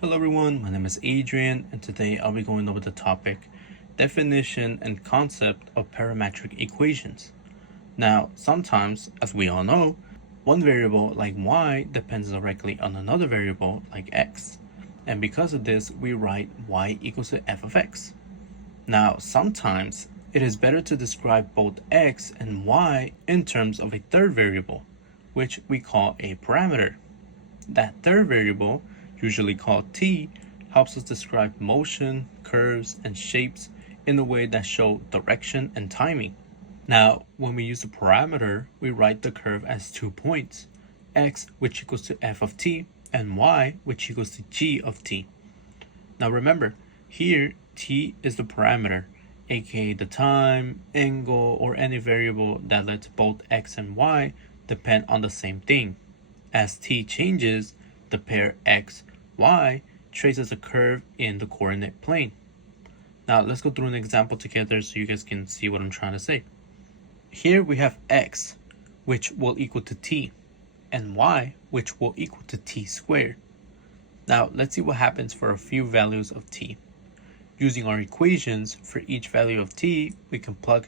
Hello everyone, my name is Adrian and today I'll be going over the topic definition and concept of parametric equations. Now, sometimes, as we all know, one variable like y depends directly on another variable like x, and because of this we write y equals to f of x. Now, sometimes it is better to describe both x and y in terms of a third variable, which we call a parameter. That third variable, usually called t, helps us describe motion, curves, and shapes in a way that show direction and timing. Now, when we use the parameter, we write the curve as 2 points, x which equals to f of t, and y which equals to g of t. Now remember, here t is the parameter, aka the time, angle, or any variable that lets both x and y depend on the same thing. As t changes, the pair x, y traces a curve in the coordinate plane. Now let's go through an example together so you guys can see what I'm trying to say. Here we have x, which will equal to t, and y, which will equal to t squared. Now let's see what happens for a few values of t. Using our equations, for each value of t, we can plug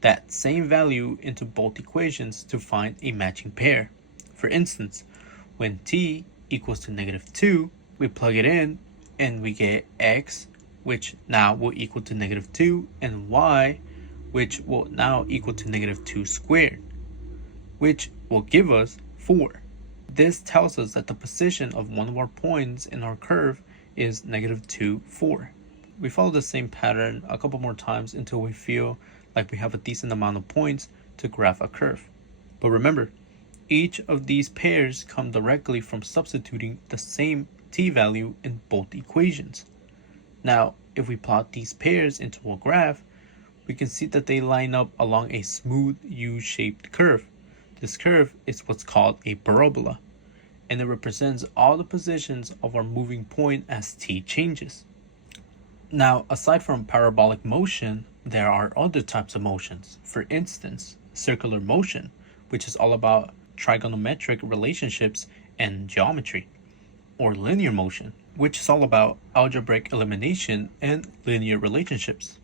that same value into both equations to find a matching pair. For instance, when t equals to -2, we plug it in and we get x, which now will equal to -2, and y, which will now equal to -2 squared, which will give us 4. This tells us that the position of one of our points in our curve is -2, 4. We follow the same pattern a couple more times until we feel like we have a decent amount of points to graph a curve. But remember, each of these pairs come directly from substituting the same t value in both equations. Now, if we plot these pairs into a graph, we can see that they line up along a smooth U-shaped curve. This curve is what's called a parabola, and it represents all the positions of our moving point as t changes. Now, aside from parabolic motion, there are other types of motions. For instance, circular motion, which is all about trigonometric relationships and geometry, or linear motion, which is all about algebraic elimination and linear relationships.